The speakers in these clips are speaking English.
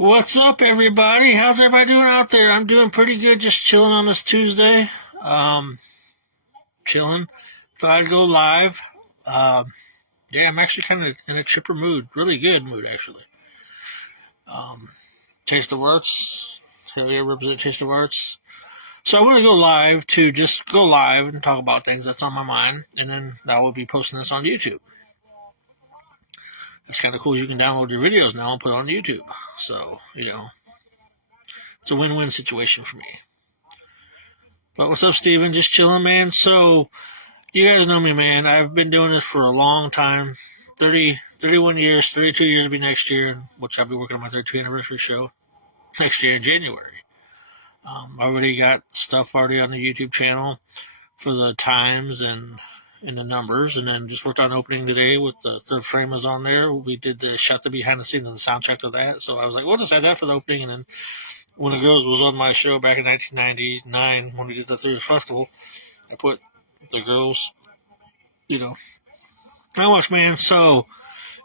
What's up, everybody? How's everybody doing out there? I'm doing pretty good, just chilling on this Tuesday. Um, Chilling. Thought I'd go live. Yeah, I'm actually kind of in a chipper mood, really good mood actually. Um, Taste of Arts, hell yeah, represent Taste of Arts. So I want to go live to just go live and talk about things that's on my mind, and then I will be posting this on YouTube. It's kind of cool. You can download your videos now and put it on YouTube. So it's a win-win situation for me. But what's up, Steven? Just chilling, man. So, you guys know me, man. I've been doing this for a long time 31 years, 32 years will be next year, which I'll be working on my 32th anniversary show next year in January. I already got stuff already on the YouTube channel for the times and the numbers, and then just worked on opening today with the third frame is on there. We did the shot the behind the scenes and the soundtrack to that. So I was like, we'll just add that for the opening, and then when the girls was on my show back in 1999 when we did the third festival, I put the girls, you know, not much, man. So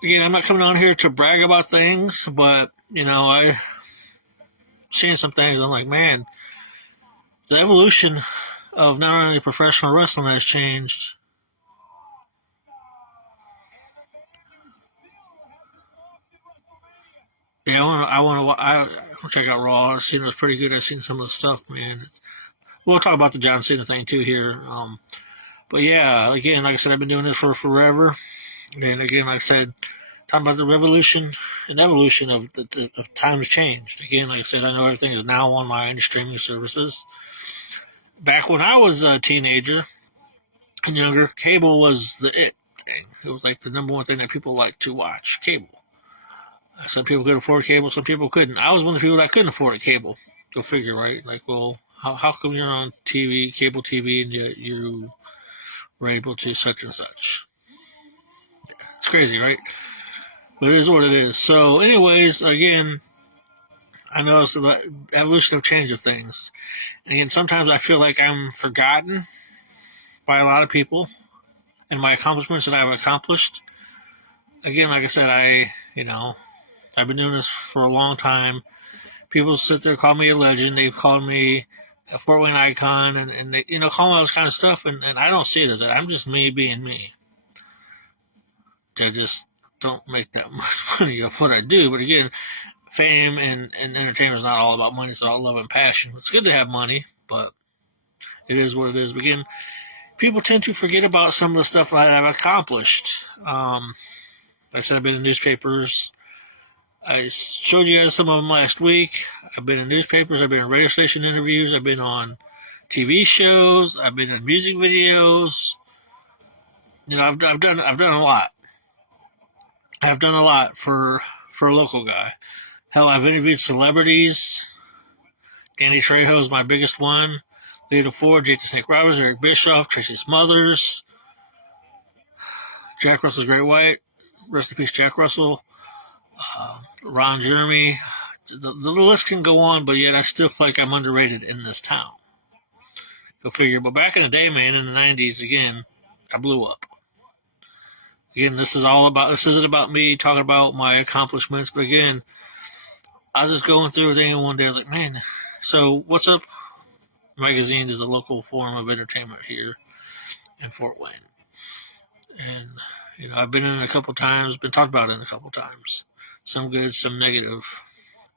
again, I'm not coming on here to brag about things, but I seen some things. I'm like, man, the evolution of not only professional wrestling has changed. Yeah, I want to check out Raw. I seen it was pretty good. I seen some of the stuff, man. We'll talk about the John Cena thing too here. But yeah, again, like I said, I've been doing this for forever. And again, like I said, talking about the revolution and evolution of times changed. Again, like I said, I know everything is now online streaming services. Back when I was a teenager and younger, cable was the it thing. It was like the number one thing that people liked to watch, cable. Some people could afford cable, some people couldn't. I was one of the people that couldn't afford a cable. Go figure, right? Like, well, how come you're on TV, cable TV, and yet you were able to such and such? It's crazy, right? But it is what it is. So, anyways, again, I know it's the evolution of change of things. And again, sometimes I feel like I'm forgotten by a lot of people and my accomplishments that I've accomplished. Again, like I said, I've been doing this for a long time. People sit there call me a legend. They've called me a Fort Wayne icon, and they call me all this kind of stuff. And I don't see it as that. I'm just me being me. They just don't make that much money of what I do. But again, fame and entertainment is not all about money. It's all love and passion. It's good to have money, but it is what it is. But again, people tend to forget about some of the stuff that I've accomplished. Like I said, I've been in newspapers. I showed you guys some of them last week. I've been in newspapers. I've been in radio station interviews. I've been on TV shows. I've been in music videos. I've done a lot. I've done a lot for a local guy. Hell, I've interviewed celebrities. Danny Trejo is my biggest one. Lita Ford, JT Snake Roberts, Eric Bischoff, Tracy Smothers, Jack Russell's Great White. Rest in peace, Jack Russell. Ron Jeremy. The list can go on, but yet I still feel like I'm underrated in this town. Go figure. But back in the day, man, in the 90s, again, I blew up. Again, this isn't about me talking about my accomplishments, but again, I was just going through everything, and one day I was like, man, so What's Up Magazine is a local form of entertainment here in Fort Wayne. And, I've been in it a couple times, been talked about it a couple times. Some good, some negative,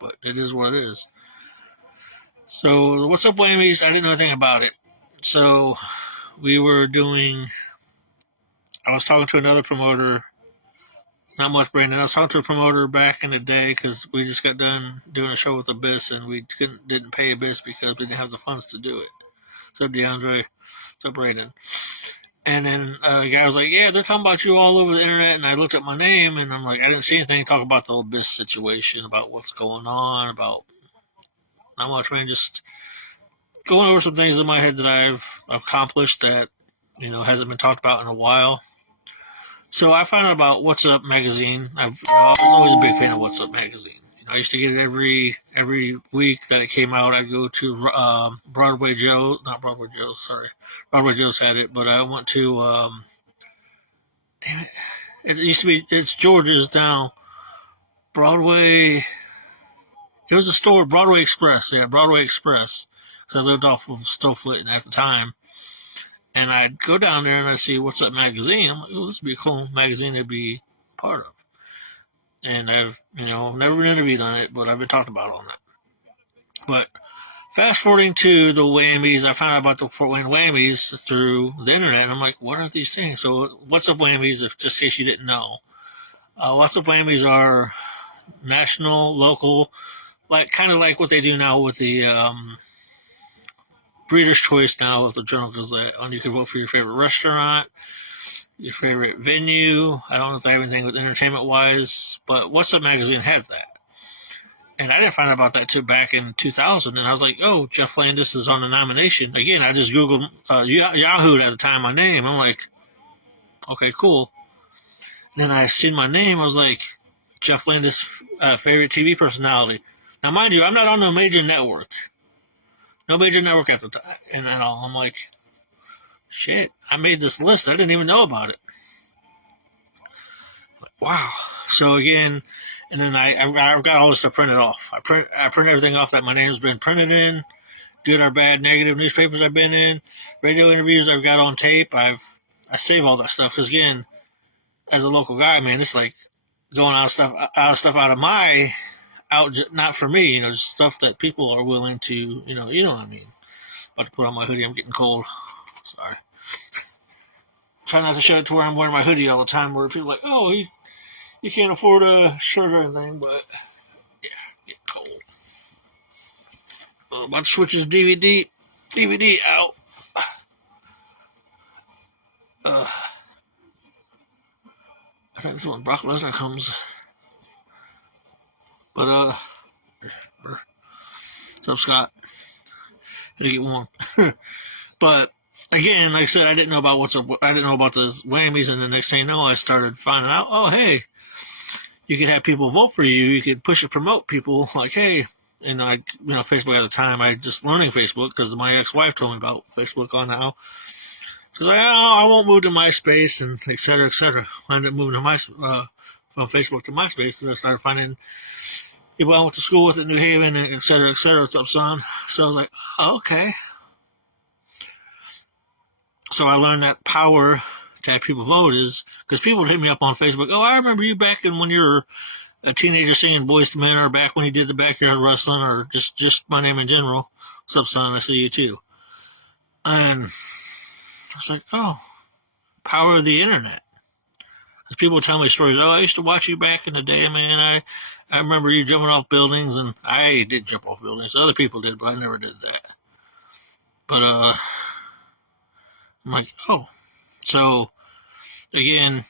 but it is what it is. So, What's Up Whammys, I didn't know anything about it. So, I was talking to another promoter, not much Brandon. I was talking to a promoter back in the day because we just got done doing a show with Abyss and we didn't pay Abyss because we didn't have the funds to do it. So, DeAndre, so Brandon. And then the guy was like, yeah, they're talking about you all over the internet. And I looked at my name, and I'm like, I didn't see anything talk about the Abyss situation, about what's going on, about not much, man. Just going over some things in my head that I've accomplished that, hasn't been talked about in a while. So I found out about What's Up Magazine. I was always a big fan of What's Up Magazine. I used to get it every week that it came out. I'd go to Broadway Joe, not Broadway Joe, sorry. Broadway Joe's had it, but I went to, damn it. It used to be, it's George's now. Broadway, It was a store, Broadway Express. Yeah, Broadway Express. So I lived off of Stowfleet at the time. And I'd go down there and I'd see What's Up magazine. I'm like, oh, this would be a cool magazine to be part of. And I've, never been interviewed on it, but I've been talked about on that. But fast forwarding to the Whammys, I found out about the Fort Wayne Whammys through the internet. And I'm like, what are these things? So What's Up Whammys, if just in case you didn't know, What's Up Whammys are national, local, kind of like what they do now with the Breeder's Choice now with the Journal Gazette. And you can vote for your favorite restaurant, your favorite venue. I don't know if they have anything with entertainment wise, but What's Up magazine has that. And I didn't find out about that till back in 2000. And I was like, oh, Jeff Landis is on the nomination. Again, I just Googled Yahoo at the time, my name. I'm like, okay, cool. And then I seen my name. I was like, Jeff Landis' favorite TV personality. Now, mind you, I'm not on no major network. No major network at the time. And at all. I'm like, shit, I made this list. I didn't even know about it. Wow. So again, and then I've got all this stuff printed off. I print everything off that my name's been printed in. Good or bad, negative newspapers I've been in, radio interviews I've got on tape. I save all that stuff because again, as a local guy, man, it's like going out of my not for me, just stuff that people are willing to, you know what I mean. About to put on my hoodie. I'm getting cold. Sorry. Try not to show it to where I'm wearing my hoodie all the time, where people are like, oh, you can't afford a shirt or anything, but yeah, getting cold. About to switch his DVD out. I think this is when Brock Lesnar comes. But what's up, Scott? Gotta get warm. But again, like I said, I didn't know about I didn't know about the Whammys, and the next thing you know, I started finding out. Oh, hey, you could have people vote for you. You could push and promote people. Like, hey, and Facebook at the time, I just learning Facebook because my ex-wife told me about Facebook on how. She's like, oh, I won't move to MySpace, and et cetera, et cetera. I ended up moving to from Facebook to MySpace because I started finding people I went to school with at New Haven, and et cetera, et cetera. What's up, son? So I was like, oh, okay. So I learned that power to have people vote is because people would hit me up on Facebook. Oh, I remember you back when you were a teenager singing Boys to Men, or back when you did the backyard wrestling, or just my name in general. What's up, son? I see you too. And I was like, oh, power of the internet. Because people tell me stories. Oh, I used to watch you back in the day, man. I remember you jumping off buildings, and I did jump off buildings. Other people did, but I never did that. But I'm like, oh. So again,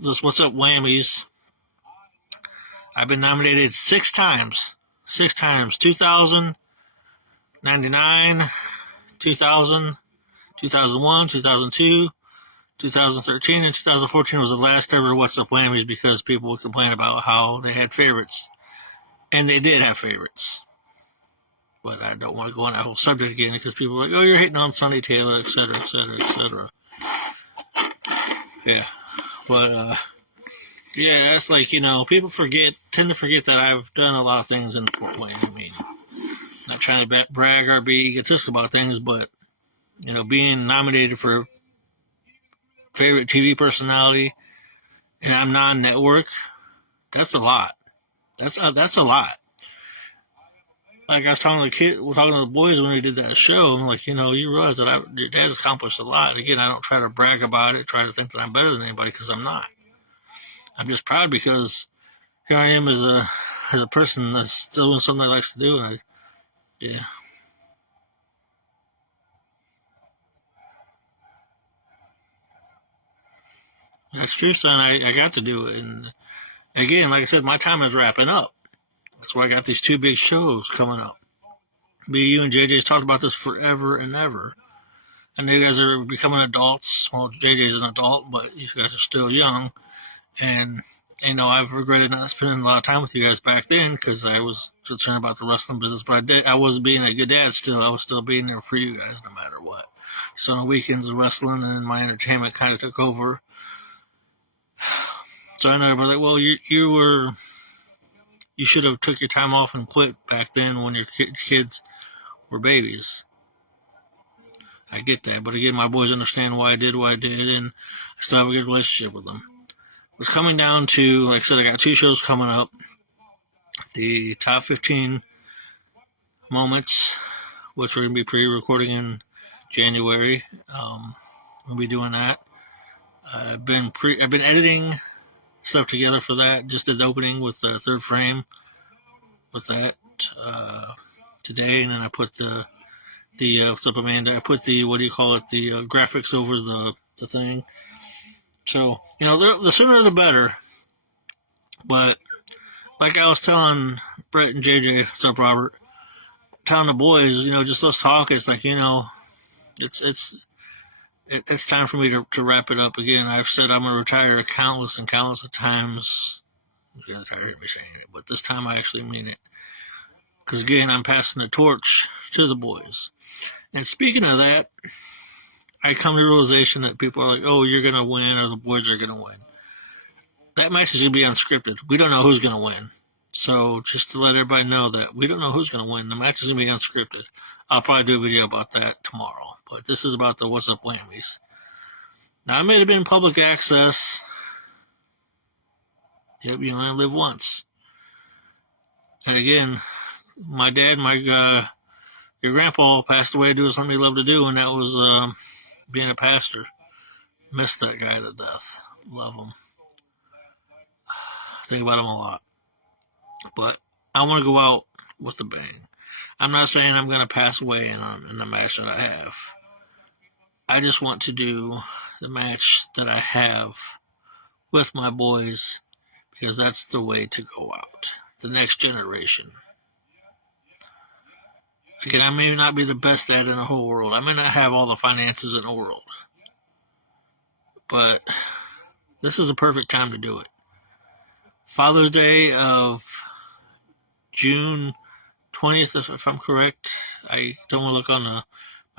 What's Up Whammys. I've been nominated 6 times. 6 times. 2000, 99, 2000, 2001, 2002, 2013, and 2014 was the last ever What's Up Whammys because people would complain about how they had favorites. And they did have favorites. But I don't want to go on that whole subject again because people are like, oh, you're hating on Sonny Taylor, et cetera, et cetera, et cetera. Yeah. But, yeah, that's like, people tend to forget that I've done a lot of things in Fort Wayne. I mean, not trying to brag or be egotistical about things, but, being nominated for favorite TV personality and I'm non-network, that's a lot. That's a lot. Like I was talking to the boys when we did that show. I'm like, you realize that your dad's accomplished a lot. Again, I don't try to brag about it, try to think that I'm better than anybody because I'm not. I'm just proud because here I am as a person that's still doing something I likes to do. And yeah. That's true, son. I got to do it. And again, like I said, my time is wrapping up. That's why I got these 2 big shows coming up. You and JJ's talked about this forever and ever. And you guys are becoming adults. Well, JJ's an adult, but you guys are still young. And, I've regretted not spending a lot of time with you guys back then because I was concerned about the wrestling business. But I was being a good dad still. I was still being there for you guys no matter what. So on the weekends of wrestling and then my entertainment kind of took over. So I know everybody's like, well, you were You should have took your time off and quit back then when your kids were babies. I get that, but again, my boys understand why I did what I did, and I still have a good relationship with them. It's coming down to, like I said, I got 2 shows coming up. The top 15 moments, which we're going to be pre-recording in January. We'll be doing that. I've been editing stuff together for that. Just did the opening with the third frame with that today, and then I put the what's up, Amanda? I put the the graphics over the thing. So the sooner the better. But like I was telling Brett and JJ, what's up, Robert? Telling the boys, just let's talk. It's like it's time for me to wrap it up. Again, I've said I'm gonna retire countless and countless of times. You guys tired of me saying it, but this time I actually mean it. Because again, I'm passing the torch to the boys. And speaking of that, I come to the realization that people are like, "Oh, you're gonna win," or "The boys are gonna win." That match is gonna be unscripted. We don't know who's gonna win. So just to let everybody know that we don't know who's gonna win. The match is gonna be unscripted. I'll probably do a video about that tomorrow. But this is about the What's Up Whammys. Now, I may have been public access. Yep, you only live once. And again, my dad, your grandpa passed away doing something he loved to do, and that was being a pastor. Miss that guy to death. Love him. Think about him a lot. But I want to go out with a bang. I'm not saying I'm going to pass away in the match that I have. I just want to do the match that I have with my boys, because that's the way to go out. The next generation. Again, I may not be the best at it in the whole world. I may not have all the finances in the world. But this is the perfect time to do it. Father's Day of June 20th, if I'm correct. I don't want to look on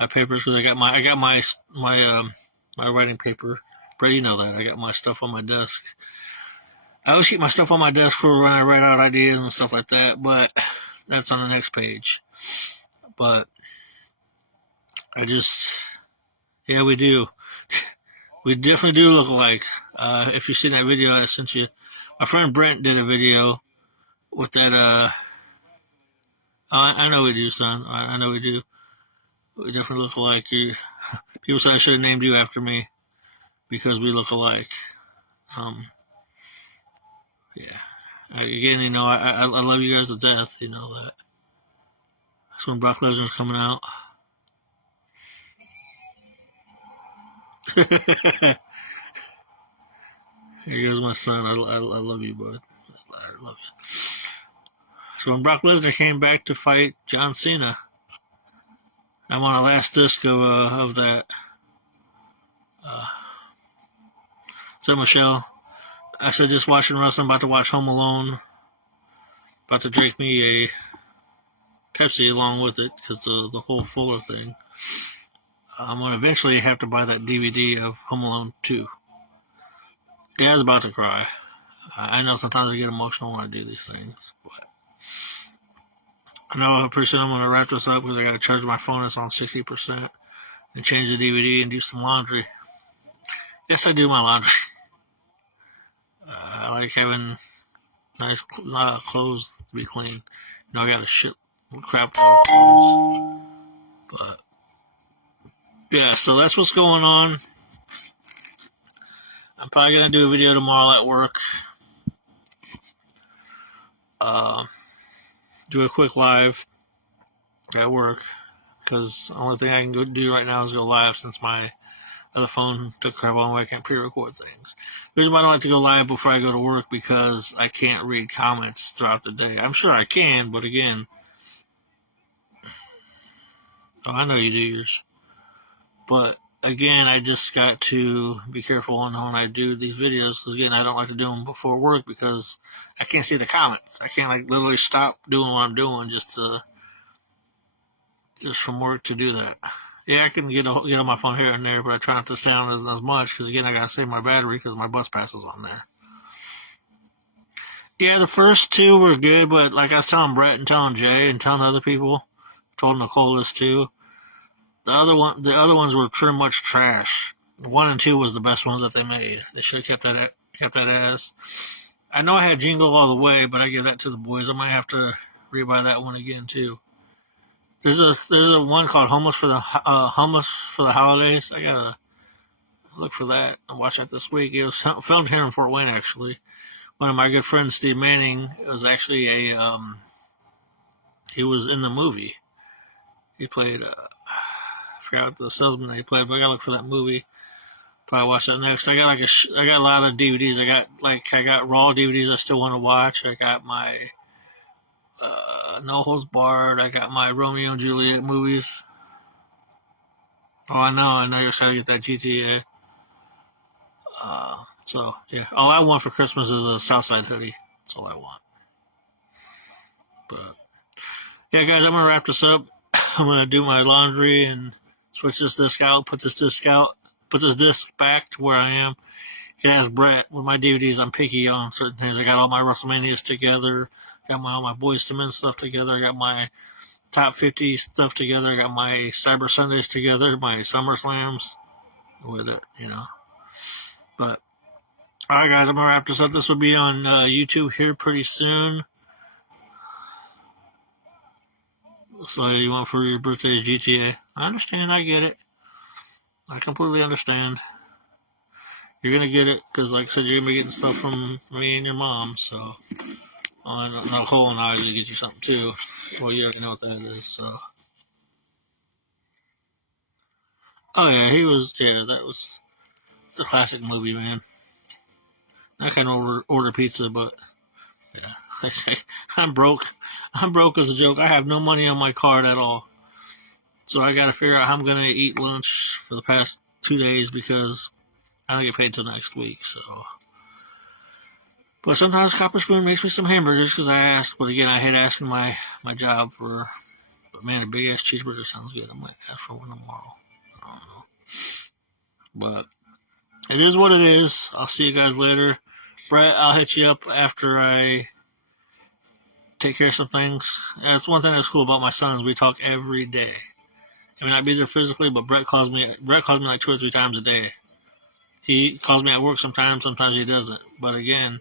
my papers because I got my writing paper. But you know that I got my stuff on my desk. I always keep my stuff on my desk for when I write out ideas and stuff like that. But that's on the next page. But yeah, we do. We definitely do look alike. If you've seen that video I sent you, my friend Brent did a video with that. I know we do, son. I know we do. We definitely look alike. People said I should have named you after me because we look alike. Yeah. Again, I love you guys to death. You know that. That's when Brock Lesnar's coming out. Here goes my son. I love you, bud. I love you. So when Brock Lesnar came back to fight John Cena, I'm on the last disc of that. So Michelle, I said just watching wrestling. I'm about to watch Home Alone. About to drink me a Pepsi along with it because the whole Fuller thing. I'm going to eventually have to buy that DVD of Home Alone 2. Yeah, I was about to cry. I know sometimes I get emotional when I do these things, but I know pretty soon I'm going to wrap this up because I got to charge my phone. It's on 60% and change the DVD and do some laundry. Yes, I do my laundry. I like having nice clothes to be clean. I got a shit crap load of clothes. But yeah, so that's what's going on. I'm probably going to do a video tomorrow at work. Do a quick live at work because the only thing I can go do right now is go live since my other phone took crap on me. I can't pre-record things. The reason why I don't like to go live before I go to work because I can't read comments throughout the day. I'm sure I can, but again, I know you do yours. But again, I just got to be careful on when I do these videos because again, I don't like to do them before work because I can't see the comments. I can't literally stop doing what I'm doing just from work to do that. Yeah, I can get on my phone here and there, but I try not to stay on as much because again, I gotta save my battery because my bus pass is on there. Yeah, the first two were good, but like I was telling Brett and telling Jay and telling other people, told Nicole this too. The other ones were pretty much trash. One and two was the best ones that they made. They should have kept that ass. I know I had Jingle All the Way, but I gave that to the boys. I might have to rebuy that one again too. There's a one called Homeless for the Holidays. I gotta look for that and watch that this week. It was filmed here in Fort Wayne actually. One of my good friends, Steve Manning, was actually he was in the movie. He played I forgot what the salesman that he played, but I gotta look for that movie. Probably watch that next. I got a lot of DVDs. I got raw DVDs I still want to watch. I got my No Holds Barred. I got my Romeo and Juliet movies. Oh, I know you're excited to get that GTA. So yeah, all I want for Christmas is a Southside hoodie. That's all I want. But yeah, guys, I'm gonna wrap this up. I'm gonna do my laundry and switch this disc out. Put this disc back to where I am. You can ask Brett with my DVDs. I'm picky on certain things. I got all my WrestleManias together. Got all my Boys to Men stuff together. I got my top 50 stuff together. I got my Cyber Sundays together. My SummerSlams with it, you know. But all right, guys, I'm gonna wrap this up. This will be on YouTube here pretty soon. So you want for your birthday is GTA? I understand. I get it. I completely understand. You're gonna get it because, like I said, you're gonna be getting stuff from me and your mom. So, Nicole and I are gonna get you something too. Well, you already know what that is. So, oh yeah, that was it's a classic movie, man. I can order pizza, but yeah, I'm broke. I'm broke as a joke. I have no money on my card at all. So I got to figure out how I'm gonna eat lunch for the past 2 days because I don't get paid till next week. So. But sometimes Copper Spoon makes me some hamburgers because I asked. But again, I hate asking my job for. But man, a big ass cheeseburger sounds good. I might ask for one tomorrow. I don't know. But it is what it is. I'll see you guys later. Brett, I'll hit you up after I take care of some things. That's one thing that's cool about my son is we talk every day. I may not be there physically, but Brett calls me like 2 or 3 times a day. He calls me at work sometimes he doesn't. But again,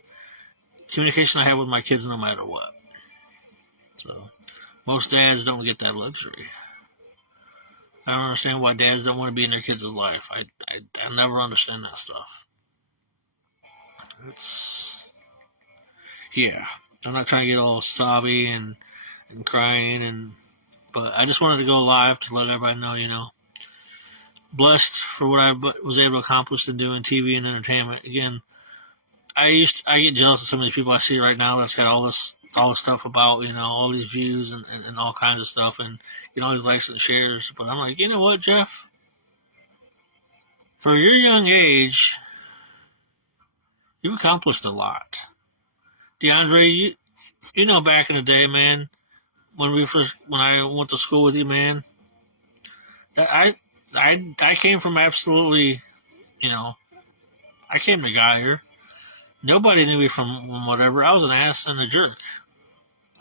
communication I have with my kids no matter what. So most dads don't get that luxury. I don't understand why dads don't want to be in their kids' life. I never understand that stuff. Yeah. I'm not trying to get all sobby and crying but I just wanted to go live to let everybody know, you know, blessed for what I was able to accomplish in doing TV and entertainment. Again, I get jealous of some of these people I see right now that's got all this stuff about, you know, all these views and all kinds of stuff and, you know, all these likes and shares. But I'm like, you know what, Jeff? For your young age, you've accomplished a lot. DeAndre, you know back in the day, man, when I went to school with you, man, that I came from absolutely, you know, I came to Geyer. Nobody knew me from whatever. I was an ass and a jerk.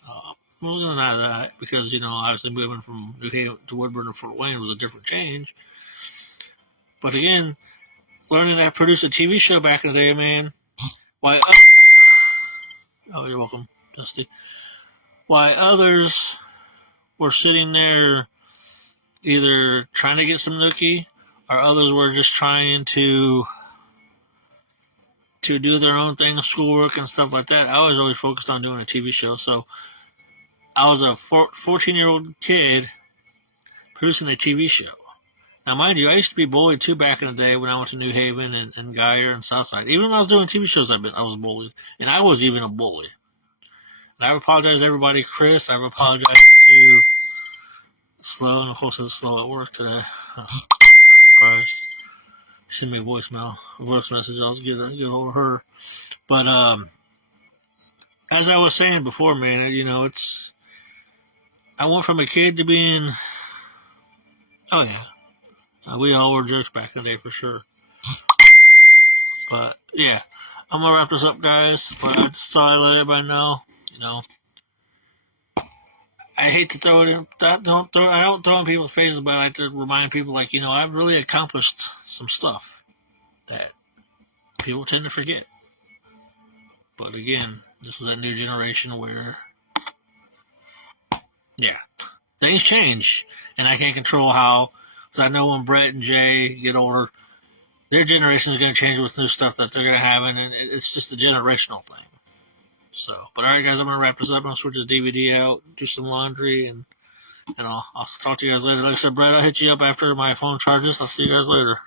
I wasn't gonna deny that because, you know, obviously moving from New Haven to Woodburn and Fort Wayne was a different change. But again, learning how to produce a TV show back in the day, man. Why? Oh, you're welcome, Dusty. Why others were sitting there either trying to get some nookie, or others were just trying to do their own thing, schoolwork and stuff like that. I was always focused on doing a TV show, so I was a 14-year-old kid producing a TV show. Now, mind you, I used to be bullied too back in the day when I went to New Haven and Geyer and Southside. Even when I was doing TV shows, I was bullied, and I was even a bully. And I apologize to everybody, Chris. I apologize to Slow, and of course it's slow at work today. Not surprised. Send me a voice message. I'll get over her. But as I was saying before, man, you know, I went from a kid to being. Oh yeah, we all were jerks back in the day for sure. But yeah, I'm gonna wrap this up, guys. But I just thought I'd let everybody know. I hate to throw it in. I don't throw in people's faces, but I like to remind people, like, I've really accomplished some stuff that people tend to forget. But again, this is that new generation where, yeah, things change, and I can't control how. Because I know when Brett and Jay get older, their generation is going to change with new stuff that they're going to have, and it's just a generational thing. So, but all right, guys, I'm going to wrap this up. I'm going to switch this DVD out, do some laundry, and I'll talk to you guys later. Like I said, Brett, I'll hit you up after my phone charges. I'll see you guys later.